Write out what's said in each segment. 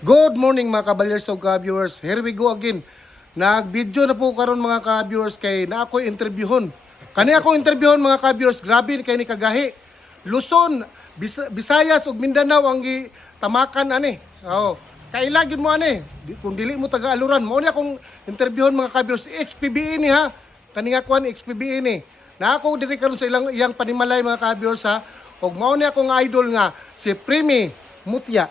Good morning mga kabalyers o ka-viewers. Here we go again. Nag-video na po karon mga ka-viewers kay na ako interviewon. Kani ako interviewon mga ka-viewers, grabe kay ni kagahi. Luzon, Visayas ug Mindanao ang tamakan ani. Oh, kailagin mo ani. Kung dili mo taga-aluran, mao ni akong interviewon mga ka-viewers. XPBE ni ha. Kani nga kuan XPBE ni. Na ako diri karon sa iyang panimalay mga ka-viewers ha. Ug mao ni akong idol nga si Premi Mutya.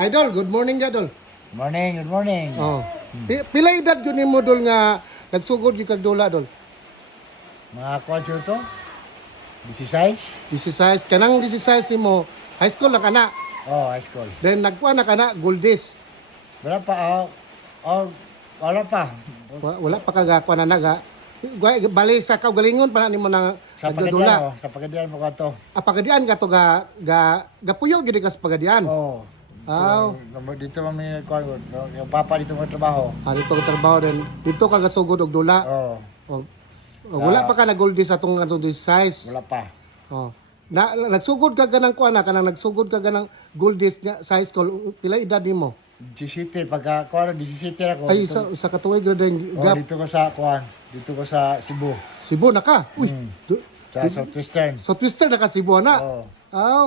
Idol, good morning Idol. Good morning. Oh. Pila edad yun ni mo dol nga nagsugod yung kagdula dol? Mga kwanso to? 16? 16, kanang 16 ni mo, high school na kana. Oh, high school. Then nagkuha na kana, goldies. Wala pa, wala pa. Wala pa kagakuha na naga. Bali sa kaugalingon pa na nimo na Sa nagdudula. Pagadian, sa Pagadian mo ka to. Pagadian ka to gapuyo gid ka sa Pagadian. Oh. Aw. Dito kami nagkuhan ko. Yung papa dito mo trabaho. Dito ka trabaho din. Dito ka gasugod og dula. Oh, Oh. Wala pa ka na goldies atong 16. wala pa. Oh. Nagsugod ka ganang kuan na kanang nagsugod ka ganang goldies nga sa high school. Pila edad nimo? 17, pagka kuhan, 17 ako. Ay dito, sa katuig ra din oh, gap. dito ko sa kuhan. Dito ko sa Cebu. Cebu na ka. Uy. Sa Southwestern. So twister na ka Cebu na. Oh. Aw.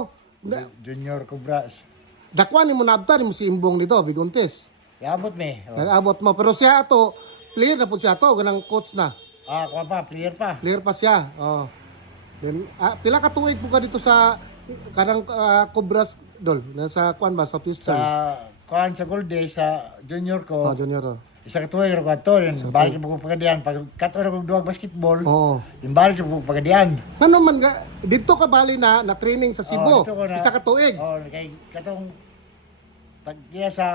Junior Cobras. Dakuan nimo naabtan nimo si Imbong dito, Bigontes. Iabot me. Oh. Nag-abot mo pero siya ato player na po siya ato ganang coach na. Kuhan pa, player pa. Player pa siya. Oh. Then pila ka tuig po ka dito sa kanang Cobras dol nasa kuan ba sa twister. Sa kuhan sa Gold Day, sa junior ko. Junior. Isa ka tuwag ko ato rin. Balik na po pagkadian. Pag kato na kong duwag basketball, Oo. yung balik na po pagkadian. Ano man ga dito ka bali na training sa Cebu. dito ko na- Isa ka tuig. Kay katong tagkiya sa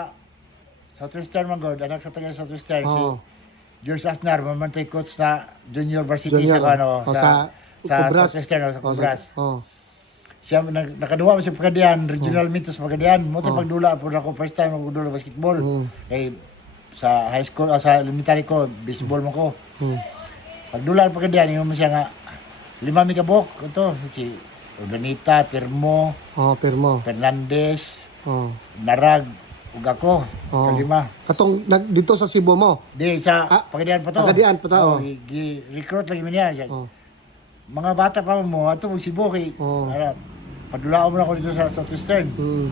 Southwestern man god, anak sa taga Southwestern, si Oo. George Asnar, mamantay coach sa junior varsity Junior. sa ano, O, sa Cobras. Southwestern, sa Cobras. Oh. Siya nakaduwa mo sa pagkadian, regional meet sa pagkadian. Mo tayo pagdula po ako first time magdula basketball. Kay sa high school, sa elementary ko, baseball mo ko. Pagdula ang pagkadian, yung mo siya nga, 5 mi kabok. Ito, si Urdanita, Pirmo, Oh, pirmo. Fernandez, Oh. Narag, ug ako, Oo. kalima. Katong dito sa Cebu mo. Di, sa pagkadian pa to. Pagkadian pa to, oh. Recruit lagi mo niya. Oh. Mga bata pa mo, ato mag Cebu kay, Oo. padulao mo na ako dito sa Southwestern. Hmm.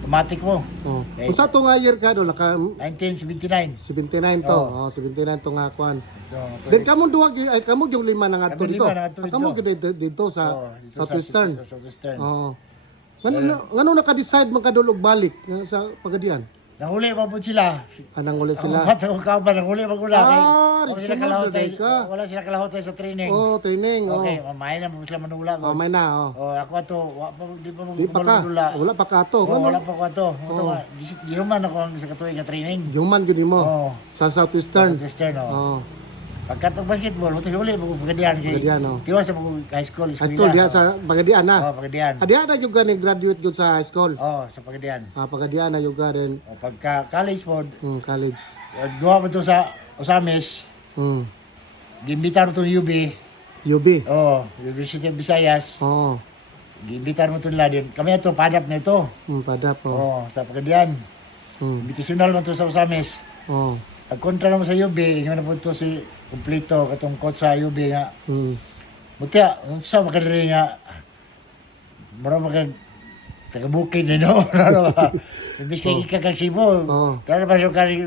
Automatic mo. Oh. Okay. Unsa to nga year ka do naka 1979. 79 to. Oo. Oh, 79 to nga kuan. Ito, Then kamo duwa ay kamo yung lima na nga Kami dito. lima na nga Kamo dito. dito sa dito Southwestern. Sa Southwestern. Oh. Ngano naka-decide man kadulog balik sa Pagadian? Nahuli pa po sila. Anang uli Ang sila. bata ko ka ba, nahuli pa ko na. Wala sila sunod kalahotay. na ka. Wala sila kalahotay sa training. Oh, training. Oh. Okay, mamaya na po sila manula. Oh, may na. Oh. Ako ato, di pa mo Di pa ka. manula. Wala pa ka to. Wala pa ko ato. Gihuman ako ang sa katuwing na training. Human gini mo Oo. sa Southwestern. Western, Oh. Pagkatong basketball, huli po pagkadian kay. Pagkadian, oh. Tiwas sa high school. High school diha sa Pagadian na. Pagkadian. Diha na yung gani graduate gyud sa high school. Sa pagkadian. Pagadian na yung din Pagka college po, college. duha mo to sa Osamis, Mm. giimbitar mo to UB, UB. University of Visayas, Oh. giimbitar mo to nila din. Kami ito, padap na ito. Padap. Oh. Sa Pagadian. Mm. Invitational mo to sa Osamis. Oh. Pag kontra mo sa UB, ngayon na po to si kumplito, katong coach sa UB nga. Mm. Buti, sa makadiri nga, marang makag tagabukid na no. Ano ba? Imbis kayo kakag Cebu. Oo. Kaya pa yung kari,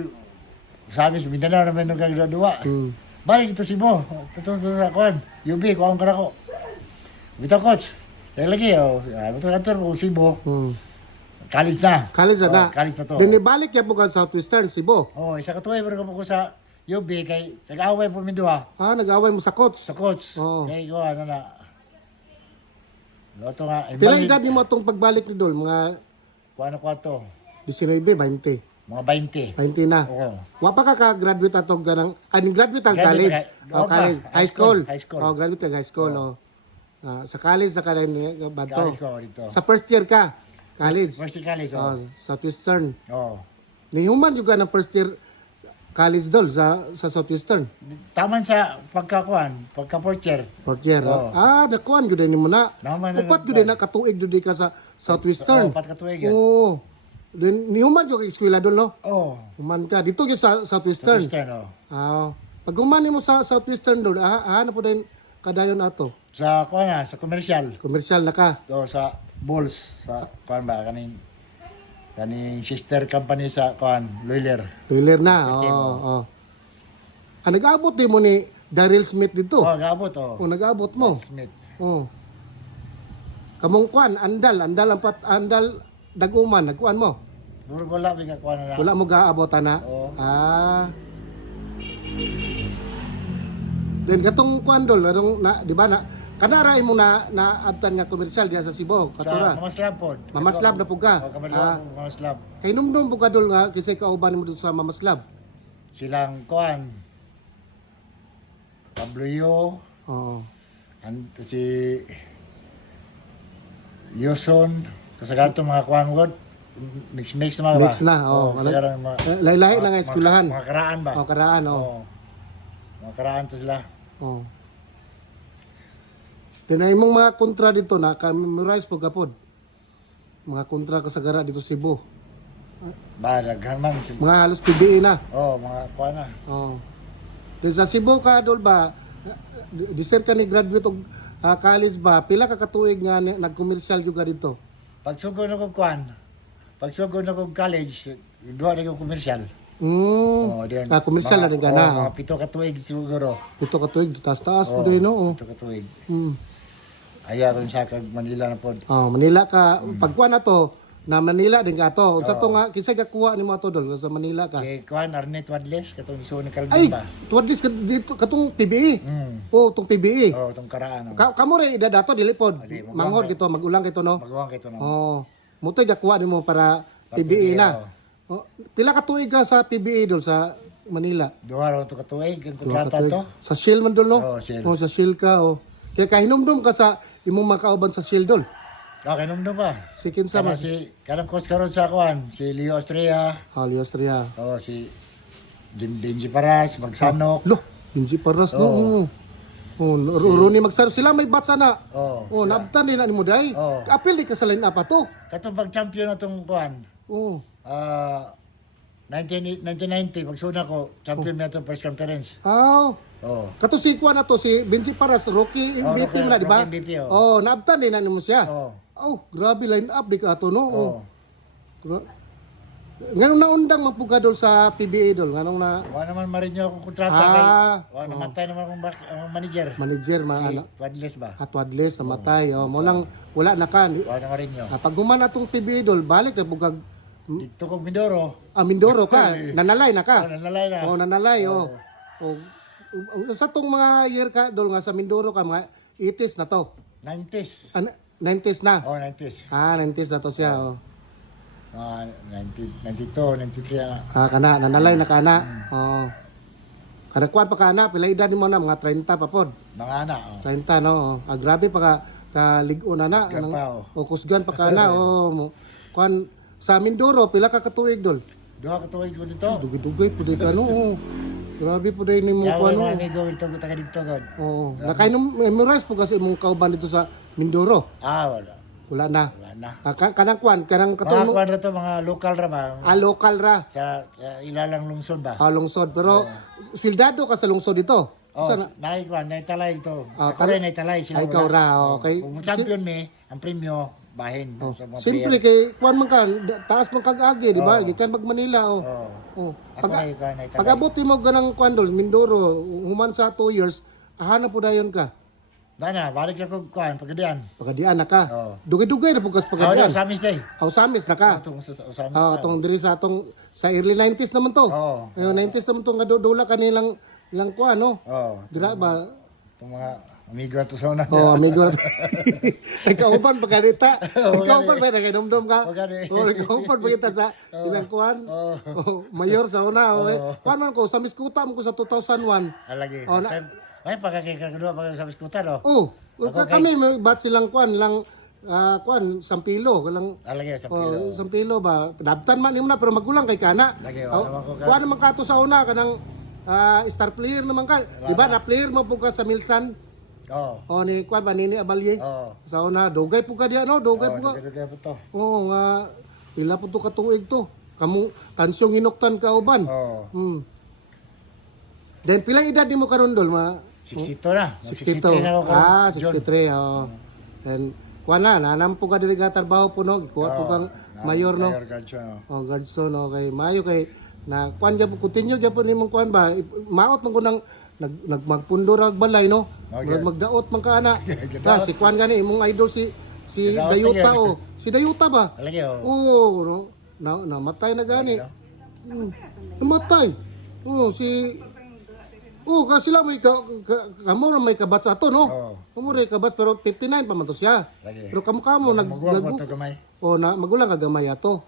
sabi sa Mindanao naman nung kagdua. Mm. Balik dito Cebu. Ito sa kuhan. UB, kuhan ka na ko. Bito coach. Kaya lagi, ito na ito kung Cebu. Mm. College na. College na. College na to. Then ibalik ya po ka Southwestern Cebu. Isa ka tuway, pero ko sa UB, kay nag-away po minduha. Nag-away mo sa coach. Sa coach. Oo. Kaya ko, ano na. Ito nga. Pila edad nimo atong pagbalik ni Dol? Mga Kuha ko ito. 19, 20. Mga 20. 20 na. Oo. Wa pa ka graduate atong ganang graduate ang Graduate college. ka- oo pa. College. High High school. school. High school. Graduate ang high school. Sa college na ka rin bato. College ko dito. Sa first year ka. College. First year college, Southwestern. Oo. Nihuman juga ng first year college Dol sa Southwestern. Taman sa pagkakuan, pagka-porcher. Fourth year. Oo. Nakuan gyud nimo na. Naman na Upat gyud na katuig gyud ka sa Southwestern. Pat katuig yan. Oo. Then nihuman ko kay eskwela doon, no? Oh, Human ka dito gyud sa Southwestern. Christian, oh. Ah, pag human mo sa Southwestern doon, ano po din kadayon ato. Sa kuan na, sa commercial. Komersyal na ka. To sa Bulls, sa kuan ba kaning sister company sa kuan, Loiler. Wheeler na. Sa Oo. team, Oh, nag-abot din mo ni Daryl Smith dito. Oh, gabot oh. Oh, nag-abot mo. Smith. Oh. Kamong kuan, andal daguman, nagkuan mo. Puro wala may kuan na. Wala mo gaabot na. Oo. Ah. Then katong kuan dol, na, di ba na kanaray mo na abtan nga komersyal diya sa Cebu, Sa katura. Mamaslab pod. Mamaslab na po ka. Oh, kamalwa Mamaslab. Kay numdum po ka dol nga kisay kauban mo dito sa Mamaslab. Silang kuan. Pablo Yo, Oo. si Yuson, kasagato mga kuan god. Mix na mga Mix na, oh. kasagaran mga Lahi-lahi na nga eskwelahan. mga karaan ba? Oh, karaan, oh. Oo. Mga karaan to sila. Oh. Then ay mong mga kontra dito na ka-memorize po kapod. Mga kontra ka sa gara dito sa Cebu. Ba, daghan man sila. Mga halos PBA na. Mga kuan na. Oh. Then sa Cebu ka dol ba, deserve ka ni graduate og college ba, pila ka katuig nga nagkomersyal gyud ka dito. Pagsugod na kong kuan, pagsugod na kong college, duha na kong komersyal. Then, Komersyal na rin ka na. Mga pito ka tuig siguro. Pito katuig, taas-taas po din, no? Pito ka tuig. Mm. Ayaw siya kag Manila na pod. Oh, Manila ka, pagkuha na to, na Manila din ka to. Sa to nga, kisay ka kuha ni mo to dol, sa Manila ka. Kay kuan Arnett Wadles, katong iso ni Ay, Calvin ba? tuwadlis ka dito, katong PBE. Mm. Oh, tong PBE. Oh, tong karaan. Kamo rin idadato dili pod. Adi, Manghod kito, magulang kito no. Magawa kay to na. Oh, mutoy gakuha nimo para PBE na. Oh, pila ka tuig ka sa PBE dol sa Manila? Duha ra to ka tuig ang Duha kontrata ka tuig. to. Sa Shell man dol no? Oh, Shell. Oh, sa Shell ka oh. Kaya kahinumdum ka sa imong makauban sa Shell dol. Okay, nung ba? Sikin sa Sama mas. si kanang coach karon sa kuan, si Leo Austria, Ali Austria. si Dinji Paras, Magsanok. Lo, Binji Paras no. Oh. Oh, Runi magsaro sila may batsa na. Oh. Oh, nabtan din na nimo day. Oh. Apil di ka sa line up ato. Katong pag-champion na tong kuan, Oh. 1990 pagsuna ko, champion na itong press conference. Aw. Oh. Kato si Kuan na to, si Benji Paras, rookie Oh, MVP rookie- na, di ba? rookie MVP, oh. Oh, naabtan din na nimo siya. Oh. Oh, grabe line up di ka ato, no? Oh. Oh. Nganong naundang magpugadol sa PBA dol? Nganong na Wa naman marinyo akong kontrata Ah, kay. Wa namatay naman akong manager. manager, Si ano, Wadles ba? Atwadles, namatay. Oh, mo lang, wala na ka. Wa na marinyo. Pag guman atong PBA dol, balik na bugag Dito kog Mindoro. Mindoro ka, nanalay na Oh, ka. nanalay na. Oh, nanalay, oh. Oh. Sa tong mga year ka dol nga sa Mindoro ka, mga 80s na to. 90s. 90s na. Oh, 90s. 90s na to siya, oh. 92, 93 na. Kana, nanalay na kana. Oo. Kada kuan pa kana, pila edad mo na, mga 30 pa pod. Mga anak. Oh. 30 no. Grabe pa ka ligo na na. Kusgan pa, oh. O kusgan pa kana. Kuan sa Mindoro, pila ka katuig dol. Duha ka tuig ko dito. Dugay-dugay po dito ano. Oo. Grabe po dahil ni mo Yawa kuan. mga amigo ito ko taga dito god. Oo. Nakainom memorize po kasi imong kauban dito sa Mindoro. Wala. Wala na. Wala na. Kanang kuan, kanang Mga katulong. kuwan ra to, mga local ra ba? Local ra. Sa ilalang lungsod ba? Lungsod. Pero, sildado ka sa lungsod dito. Oh, Sana- naay kuwan, naay talay ito. Ah, Ako rin naay talay sila. Ay, ikaw wala. ra, okay. Kung champion mi, ang premyo bahin sa mga Siyempre kay kuan man ka, taas man kag-agi, di ba? Gikan mag Manila oh. Oo. Oh. Ako naay kuwan, naay talay. Pag-abot mo ganang kuan dol, Mindoro, human sa 2 years, ahana po dayon ka. Dana, balik na ko kuwan, pagkadian. Pagadian na ka. Oo. Dugay-dugay na pugas Ako pagadian. sa amis day. Samis na ka. Atong sa usamis. Atong diri sa atong sa early 90s naman to. Oo. 90s naman to nga dula kanilang ilang kuan no. Oo. Dira ba? Itong mga amigo to sa una. Amigo. Nagkaupan pa kanita. Nagkaupan pa nagainomdom ka. Nagkaupan pa kita sa ilang kuan. Mayor sa una. Kuan man ko sa miskuta mo ko sa 2001. Alagi. Oh, May pagkakikagdua pag sa biskutan oh. Kami may bat silang kuan lang kuan Sampilo kalang Alagi sa pilo. Sampilo ba nabtan man nimo na pero magulang kay kana. Lagi, naman ko ka. Kuan naman kato sa una kanang star player naman ka. Di ba na player mo po ka sa Milsan? Oo. Ni kuan ba Nini Abalye? Oo. Sa una dugay po ka diya no, dugay po ka. Kaya po to. Oo nga Pila po to katuig to. Kamu tansyong hinuktan ka uban. Oo. Then pila edad nimo karon dol ma? 62 na. 62. 63 na ako karon. Ah, John. 63. Oo. Then kuan na nanampo ka diri ka trabaho po no. Kuha po kang mayor no. Mayor Gadson, Oh, Godson okay. Mayo kay na kuan gyud continue gyud po nimong kuan ba? Maot man ko nang nagmagpundo rag balay no. Okay. Magdaot man ka ana. Gadaot. Si kuan gani imong idol si Gadaot Dayuta na oh. Si Dayuta ba? Alagi oh. Oo, no. Namatay na gani. Namatay. Oo, kasi sila may kamo na may kabats ato, no? Oo. Kamo ray kabats pero 59 pa man to siya. Lagi. Pero kamo Magwag mo to gamay. magulang ka gamay ato.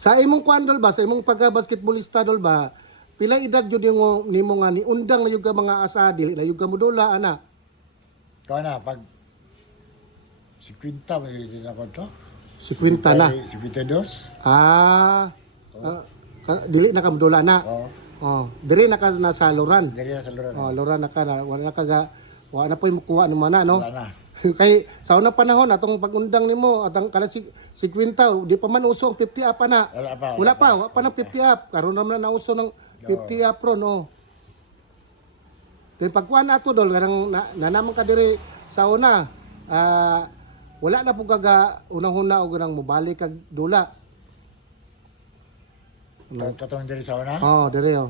Sa imong kuan dol ba, sa imong pagka-basketballista dol ba, pila edad jud yung nimo nga ni undang na yung ka mga asa dili na yung kamudula ana. Kau na pag 50 may din ako to. 50 na. 52. Dili na kamudula na. Oo. Oh, diri na ka na sa Loran. Diri na sa luran. Oh, Loran na ka na wala na po makuha ni mana no. Wala na. Kay sa unang panahon atong pagundang nimo atang kada si kwinta di pa man uso ang 50 up na. Wala pa ng 50 up. Karon naman na nauso ng 50 up pro no. Then pagkuan ato dol kanang nanaman ka diri sa una. Wala na po kaga unang-una og nang mobalik kag dula. Katong diri sa una. Oh, diri oh.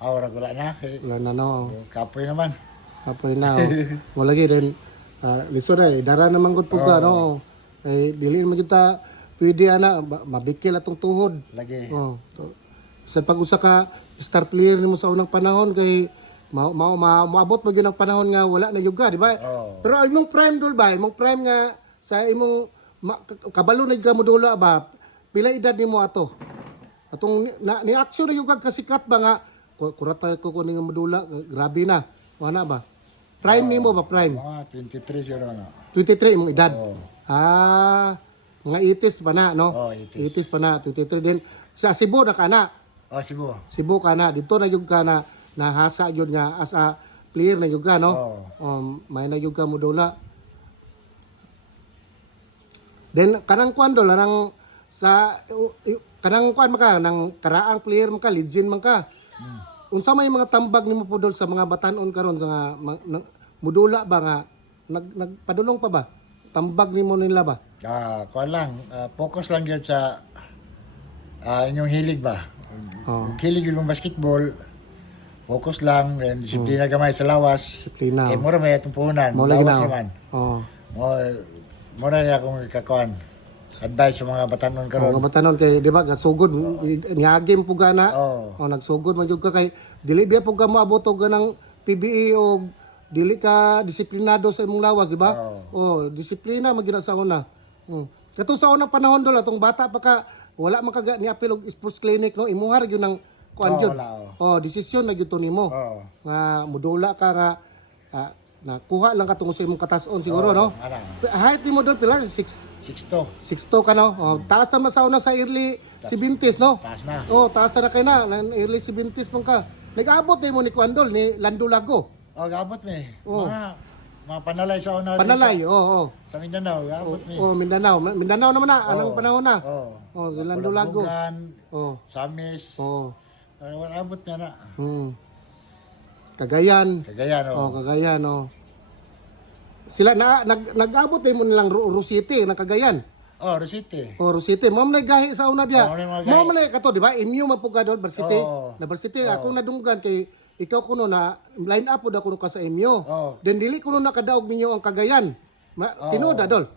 Awara wala na. Wala na no. Kapoy naman. Apoy na oh. Mo lagi din liso na dara naman gud po ka no. Ay dili man kita pwede ana mabikil atong tuhod. Lagi. Oh. So, sa pag-usa ka star player nimo sa unang panahon kay maabot mo gyud ang panahon nga wala na yuga, di ba? Oo. Pero imong prime dol ba? Imong prime nga sa imong kabalo na gyud mo dula ba? Pila edad nimo ato? Atong ni action na yuga kasikat ba nga kuratay ko ning modula grabe na. Wala ba? Prime nimo ba prime? Mga 23 siguro na. 23 imong edad. Oo. Mga 80s pa na, no? Oo, 80s pa na, 23 din. Sa Cebu na ka na. Oh, siguro. Cebu ka na. Dito na yung ka na nahasa yun nga as a player na yung ka, no? May na yung ka mo dola. Then, kanang kwan dola, nang sa, kanang kwan maka, nang karaang player maka, legend man ka. Unsa may mga tambag nimo po dol sa mga batanon karon sa mudula ba nga nagpadulong pa ba? Tambag nimo nila ba? Kuan lang, focus lang yan sa inyong hilig ba? Hilig yung basketball, focus lang, and disiplina gamay sa lawas. Disiplina. Mura may itong puhunan, Mo lagi lawas na. naman. Oh. Mura niya akong ikakuan. Advice sa mga batanon karon. Mga batanon kay di ba gasugod niagim po gana. Oo. Nagsugod man jud ka kay dili biya po ka moabot og ganang PBE o dili ka disiplinado sa imong lawas, di ba? Disiplina man gina sa una. Kato sa unang panahon dol atong bata pa ka wala man kaga ni apil og sports clinic no imuhar gyud nang kuan gyud. Desisyon na gyud to nimo. Nga modula ka nga nakuha lang ka tungod sa imong katason siguro no. Height nimo dol pila 6'2". 6'2 ka no. Taas naman sa una sa early 70s no. Taas na. Taas na kay na early 70s man ka. Nag-abot mo ni Kuandol ni Lando Lago. Gabot mi. Mga panalay sa una. Panalay, Sa Mindanao, gabot mi. Mindanao. Mindanao naman na, anong panahon na. Si Lando Lago. Samis. Abot niya na. Cagayan. Cagayan, Cagayan. Sila nag-abot mo nilang Rosite ng Cagayan. Rosite. Rosite. Mao man gahi sa una dia. Mao man kato, di ba? Inyo man po ka doon, Varsity. Na Varsity, akong nadunggan kay ikaw kuno na line up pod ako ka sa inyo. Then dili kuno nakadaog ninyo ang Cagayan. Tinuod dol.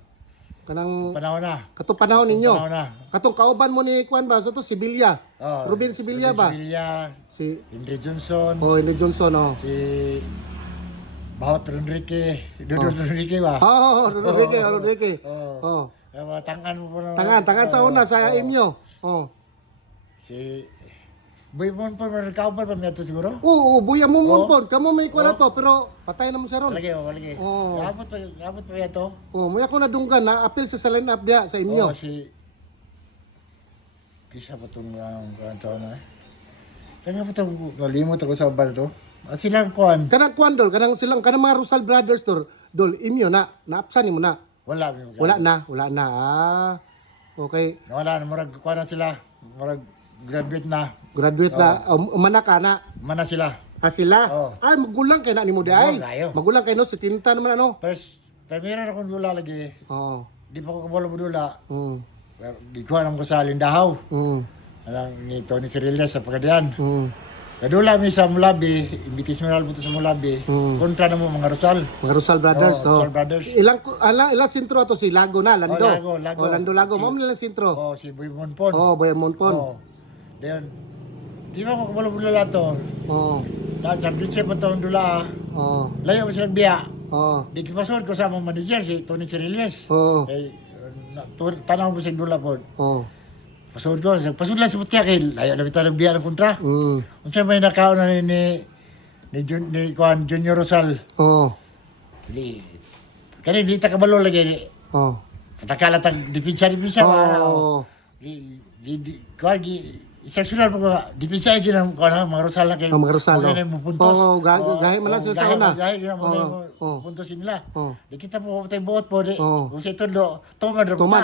Kanang panahon na. Katong panahon ninyo. Panahon na. Katong kauban mo ni Kuan ba? So to Sibilya. Ruben Sibilya ba? Sibilya. Si Henry Johnson. Henry Johnson Si Bahot Rodrique. Dudut Rodrique ba? Rodrique. Tangan mo po na. Tangan sa una sa inyo. Si Boy Mon po, kauban pa niya to siguro? Buya mo po. Kamo may kuha na to, pero patay na mo siya ron. Lagi. Abot pa niya to. May ako nadunggan na appeal sa line up dia sa inyo. Kisa pa itong taon na Kaya pa itong nalimot ako sa bal to. Silang kuhan. Kanang Kuan dol, kanang mga Rosal Brothers dol, inyo na, naapsan mo na. Wala. Wala na. Okay. Wala na, murag kuha na sila. Murag graduate na. Graduate na. Umana ka na. Mana sila. Sila? Oo. Magulang kay na ni mo di ay. Kayo. Magulang kay no, si Tinta naman ano. Pero meron akong dula lagi. Oo. Di pa ko kabalo mo dula. Gikuha naman ko sa Lindahaw. Alang ni Tony Cirillas sa Pagadian. Kadula mi sa Mulabi, invitation mo to sa Mulabi. Kontra na mo mga Rosal. Mga Rosal Brothers. Rosal Brothers. Ilang sintro to si Lago na, Lando. Lago. Lago. Mao man lang sintro. Si Boy Monpon. Boy Monpon. Dayon. Di ba ko kabalo mo dula to? Na championship pa to dula. Layo mo sila biya. Di kipasod ko sa mga manager si Tony Cirillas. Kay tanaw mo sa dula po. Pasod ko, pasod lang sa putya kay layo na bitaw biya ng kontra. Unsa may nakaon na ni Juan Junior Rosal. Di kani di ta kabalo lagi ni. Takala tag depensa ba. Kuan instructional po depensa gi nang kuan mga Rosal na kay mga Rosal. mo puntos. Gahi man lang sa una. Gahi mo puntos nila. Di kita po tay buot po di. Kung sa ito Tuman.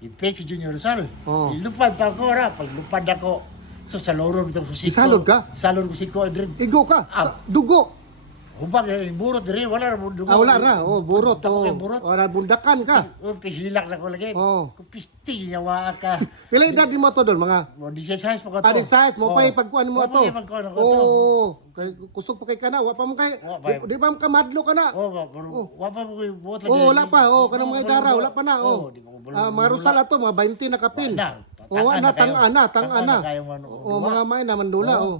I-fake si Junior Rosal. Ilupad ako ra. Pag lupad ako, so sa loro ito ko siko. Isalod ka? Salod ko siko, Adrian. Igo ka? Dugo? Hubag, burot rin. Wala ra dugo. Wala ra. Burot. Burot. Bundakan ka? Hilak na ko lagi. Kupisti, yawa ka. Pila edad ni mo to doon, mga? 16 pa ko to. 16, mo pa ipagkuhan mo to. Pagkuhan ko to. Kusog pa kay kana, wa pa mo kay, di ba ka madlo ka na? Wa pa mo ko'y buot lagi. Wala pa, kanang mga idara, wala pa na. Mga Rosal ato, mga 20 na kapin. Tang-ana. Mga may na mandula.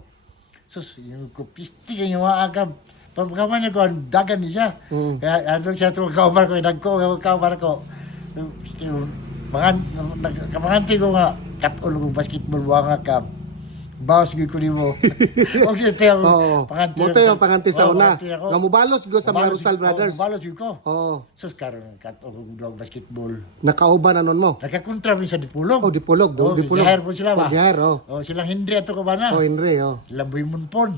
Sus, yung kupisti kayo ka. Pagkaman niya ko, dagan niya. Kaya ano siya ito, kaubar ko, kaubar ko. Kamanganti ko nga, katulog basketball, wanga ka. Bawas ko ni mo. Okay, ito yung panganti. Ito yung panganti sa una. Nga mubalos go sa mga Rosal Brothers. Mubalos ko. Sus, karon katulog basketball. Nakauban na nun mo? Nakakontra mo sa Dipulog. Dipulog. Dihar po sila ba? Dihar. Silang Henry ato ka ba na? Henry. Lamboy Monpon.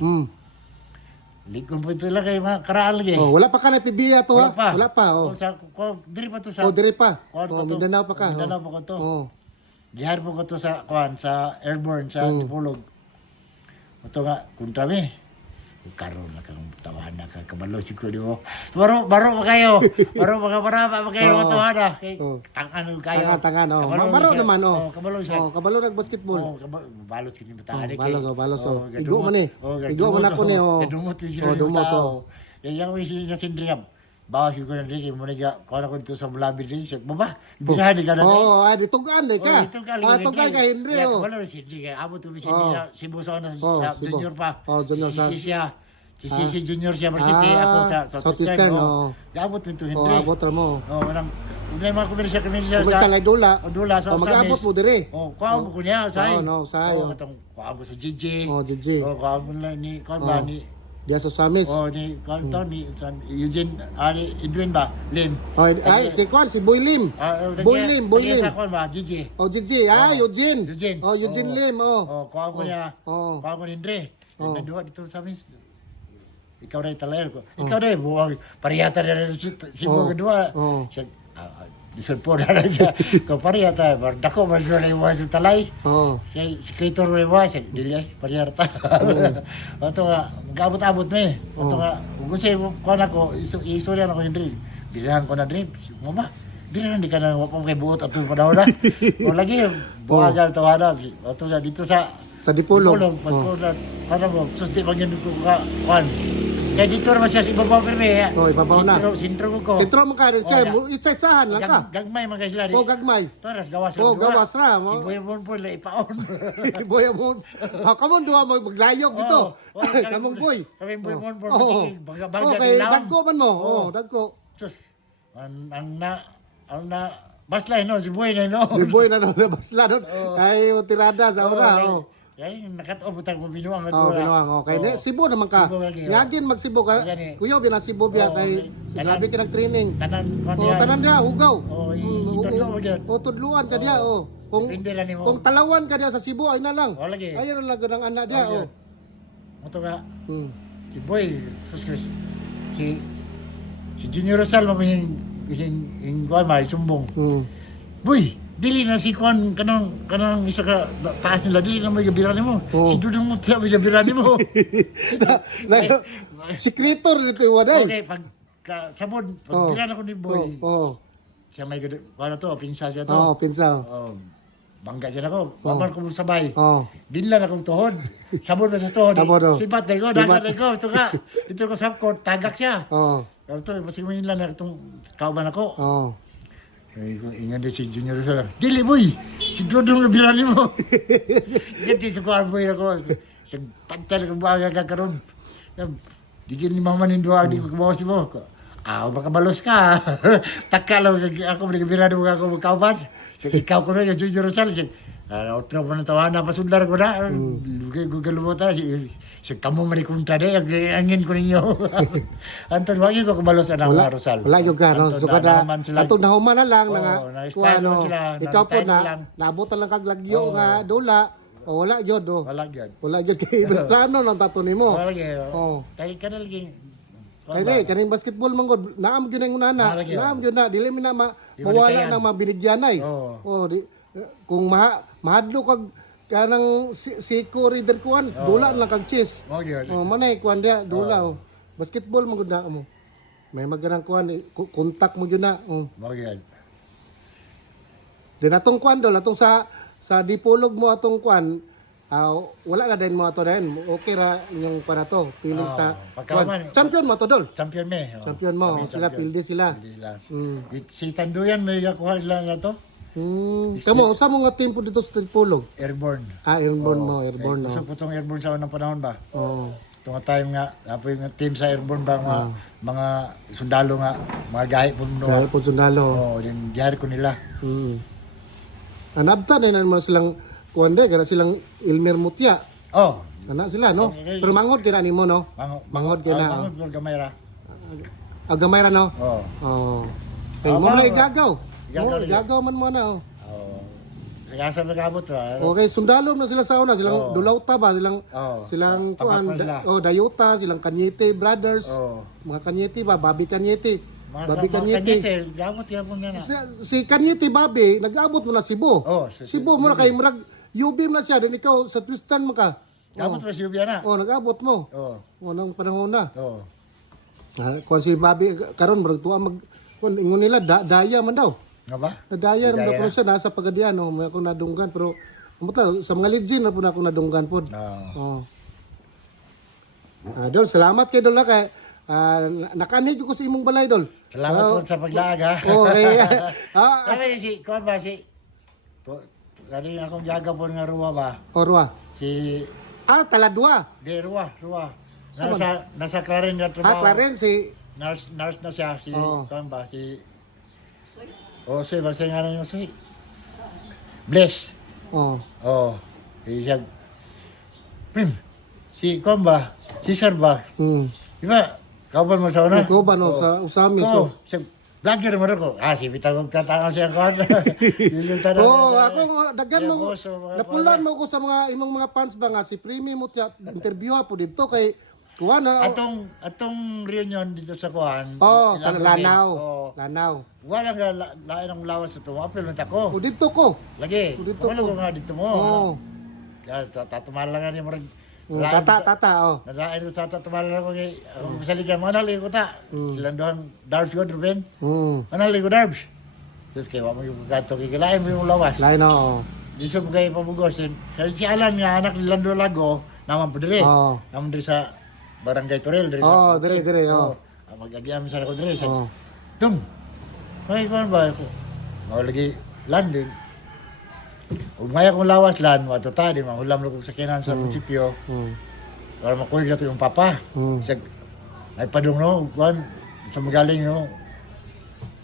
Likon po ito lang kayo mga karaan lagi. Wala pa ka na pibiya to ha? Wala pa. Diri pa to sa... Diri pa. Mindanao pa ka. Mindanao pa ko to. Gihar po ko to sa Airborne, sa Dipulog. Ito nga, kontra mi. Karoon na kang tawahan na kabalo si Kudo. Baro pa kayo. Baro pa kayo tawahan na. Tangan kayo. Tangan. Baro naman. Kabalo siya. Kabalo nag-basketball. Balot kini bataan. Balos. Igo man Igo man ako ni. Dumot sila. Dumot. Yang may sinasindringam. Bawas ko na rin, mo nag kuha ko dito sa Mulabi rin, siya, baba, binahan ka na rin. Ditugan ka. Ditugan ka, Henry. Wala, si abot ko si Cebu sa junior pa. Si junior siya, Varsity, ako sa Southeastern. Abot mo ito, Henry. Abot mo. Unay mga komersya sa Dula. Dula, sa mag-abot mo dire. Kuha mo ko niya, sayo. Kuha mo sa GG. Kuha mo ni, Diya sa Samis. Ni Eugene, Edwin ba? Lim. Kay Kwan, si Boy Lim. Boy Lim. Sa Kwan ba? Gigi. Gigi. Eugene. Eugene Lim. Kuha ko niya. Kuha ko ni Andre. Nanduha dito sa Samis. Ikaw na italayan ko. Ikaw na buwag. Pariyata na rin si mga dua. Siya, disulpo na rin siya. Kung pariyata, dako ba siya na iwas yung talay? Siya, sekretor na iwas. Dili ay, pariyata. Ito nga, mag-abot-abot na eh. Ito nga, kung siya, kuha na ko, istorya na ko yung drill. Bilahan ko na drill. Mama, bilahan di ka na wapang kay buot at yung panahon na. Kung lagi, buwagan ito hanap. Ito nga, dito sa Dipulog. Para mo, sus di pag yun ko kuhan. Kaya dito naman siya si Ibabaw Pirme. Ibabaw na. Sintro ko. Sintro mo ka rin siya. Itsa-itsahan lang ka. Gagmay mga sila rin. Gagmay. Toras, gawas. Gawas ra. Si Boy Monpon, ipaon. Boy Monpon. Kamon duha mo maglayog dito. Kamong boy. Kami Boy Monpon. Okay, dagko man mo. Dagko. Sus, ang na, baslay no, si Boy na no. Si Boy na no, basla no. Kay tirada sa ura. Yan, nakatobotag mo binuang. Binuang. Okay. Cebu naman ka. Ngagin mag-Cebu ka. Kuya, binang Cebu biya kay grabe ka nag-training. Tanan dia, hugaw. Tudluan ka dia. Kung talawan ka dia sa Cebu, ay na lang. Ayun ang lago ng anak dia. Ito nga, si Boy, si Junior Rosal, mamahing kuan may sumbong. Boy, dili na si kuan kanang isa ka taas nila dili na may gabiran mo. Si Dudong mo tiya may gabiran mo. Sekretor dito waday. Okay, pag sabon, pag biran ako ni Boy. Siya may kuan to, pinsa siya to. Pinsa. Bangga siya nako. Paman ko sabay. Oh. Dinlan akong tuhod. Sabon na sa tuhod. Sabon, Sibat na ko, dagat na ko. Ito ka. Dito ko sabko, tagak siya. Ito, masing mo lang itong kauban ako. Ingan din si Junior Rizal. Dili boy! Si Dodong na bilani mo. Ganti sa kuhaan boy ako. Sa pantal ko buha kakaroon. Digin ni mama ninduha, di ko kumawas mo. Baka balos ka. Taka lang ako, binigabirado mo ako magkauban. So, ikaw ko na yung Junior Rizal. Otro mo ng tawana, pasundar ko na. Gugalumota. Sa kamo marikunta de, angin ko ninyo. Anton, wagi ko kubalos ang mga Rizal. Wala yung ka, no? So, kada, atong nahuman na lang, na-expire na sila. Ikaw po na, naabot lang kaglagyo nga dula. Wala yun, do. Wala yun. Wala yun, kay plano ng tato ni mo. Wala yun. Kaya ka na lagi. Ay, kaning basketball manggod, naam gyud ang unana. Naam gyud na, dili mi na mawala nang mabinigyanay. Kung mahadlo kag kanang siko reader kuan, dula lang kag chess. Manay kuan dia, dula. Basketball manggod na mo. May maganang kuan, kontak mo gyud na. Din atong kuan dol, atong sa dipolog mo atong kuan, wala na din mo ato din. Okay ra yung para to. Piling sa champion mo to dol. Champion me. Champion mo. Sila pildi sila. Si Tanduyan may gakuha lang na to. Kamo sa mga team po dito sa Dipolog? Airborne. Airborne mo, airborne. Gusto po itong airborne sa unang panahon ba? Oo. Itong time nga, napo yung team sa airborne ba, mga sundalo nga, mga gahi po no. Gahi po sundalo. Oo, yung gihari ko nila. Anabta na naman silang kuwanda, kaya silang Ilmer Mutya. Anak sila, no? Pero mangod kina ni mo, no? Mangod kina. Mangod, gamay ra. Gamay ra, no? Oo. Kaya mo na igagaw. Igagaw man mo na, Kaya sa magabot ba? Okay, sundalo na sila sa una, silang Dulauta ba, silang kuan, Dayuta, silang Kanyete Brothers. Mga Kanyete ba, Bobby Kanyete. Bobby Kanyete. Gamot yan po na. Si Kanyete Bobby, nag-abot mo na Cebu. Cebu mo na kay murag UB na siya, din ikaw sa Twistan mo ka. Gamot mo si UB na. Nag-abot mo. Nang panahon na. Kuan si Bobby karon murag tuwa kuan ingon nila daya man daw. Nga ba? Daya ram daw siya nasa Pagadian, may ako nadunggan pero sa mga legend na po na ako nadunggan po. Dol, salamat kay Dol kay nakanig ko sa imong balay Dol. Salamat po sa paglaag ha. Kasi si, kuwan ba si, kanina akong jaga po nga Ruwa ba? Ruwa. Si, Taladwa. Di, Ruwa. Nasa Claren na trabaho. Claren si, nurse na siya, si, kuwan ba, si, Soy, basta nga rin yung Soy. Bless. Siya, Prim, si kuwan ba, si Sir ba? Diba, kauban mo sa una? Kauban mo sa Usami. Siya, vlogger mo rin ko. Si bitang magtatanga siya ko. Ako daghan mo. Napulan mo ko sa mga imong mga fans ba nga si Primi mo interview po dito kay kuan atong reunion dito sa kuan. Sa Lanao. Wala nga lain ang lawas sa tuwa. Apil nata ko. Dito ko. Lagi. Wala ko nga dito mo. Tatumal lang nga ni Marag. Tata. Nalain ko tatumal lang ko kay masaligan mo nali ko ta. Silang doon Darbs ko Ruben. Manali ko Darbs. Tapos kaya mo yung gato kay lain mo yung lawas. Lain oo. Di siya kay pabugosin. Kasi si Alan nga anak ni Lando Lago naman po dire. Naman dire sa Barangay Toril dire. Dire. Mag-agiam sa ko dire. Tung. Ay kuan ba ako? Lagi landin. Ug maya kong lawas lan, wato ta di mahulam ko sa kinan sa munisipyo. Para makuha na to yung papa. Ay padung no, kuan sa magaling no.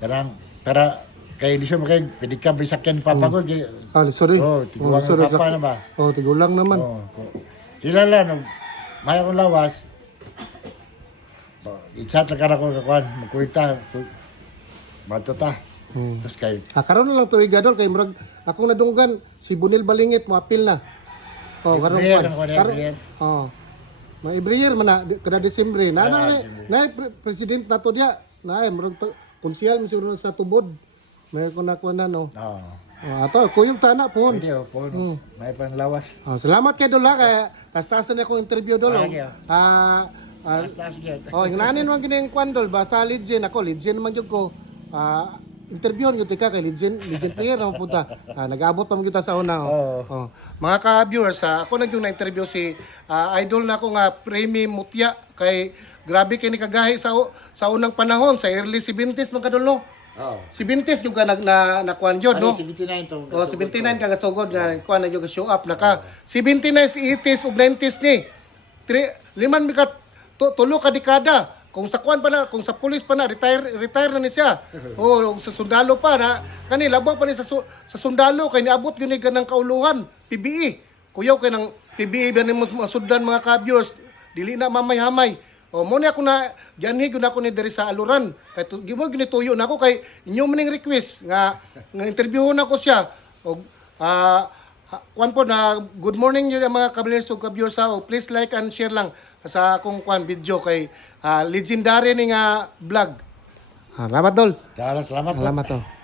Para kay di siya makay pwede ka bisakyan papa ko kay sorry. tigulang papa na ba? Tigulang naman. Sila lang maya kong lawas. Itsa ta kana ko kuan, magkuita. Matota. Tapos kay karon na lang tuig Dol kay murag akong nadunggan si Bunil Balingit mo apil na. Karon kuan. Mga every year man na kada Disyembre na president nato dia na murag konsehal mo siguro sa tubod. May ko nakuha na no. Oo. Ato, kuyog tana po. Pwede po. May panglawas. Salamat kay Dol ha, kay tas-tasan na akong interview Dol. Sige. Taas gyud. Ginanin mo gining kwan Dol, basta legend ako, legend man gyud ko. Interviewon gyud ka kay legend player naman punta. Nag-abot pa man gyud ta sa una. Mga ka-viewers, ako na yung na-interview si idol na ako nga Premi Mutya kay grabe kay ni kagahi sa unang panahon sa early 70s man kadol no. Oo. 70s yung ka nakuan yun, no? 79 to. 79 ka kasugod nga kuan na yung show up naka 79s, 80s ug 90s ni. Liman mi ka tulo ka dekada. Kung sa kuan pa na, kung sa pulis pa na retire na ni siya. O sa sundalo pa na kani labaw pa ni sa sundalo kay niabot gyud ni ganang kauluhan, PBE. Kuyaw kay nang PBE ba ni masudlan mga ka-viewers, dili na mamay-hamay. O mo ni ako na dianhi gyud ako ni diri sa Aluran. Kay gimo ginituyo na ako kay inyo maning request nga interviewon ako siya. Og kuan po na good morning yun mga kabalers ug ka-viewers sa please like and share lang sa akong kuan video kay legendary ni nga vlog. Salamat Dol. Salamat. Salamat to.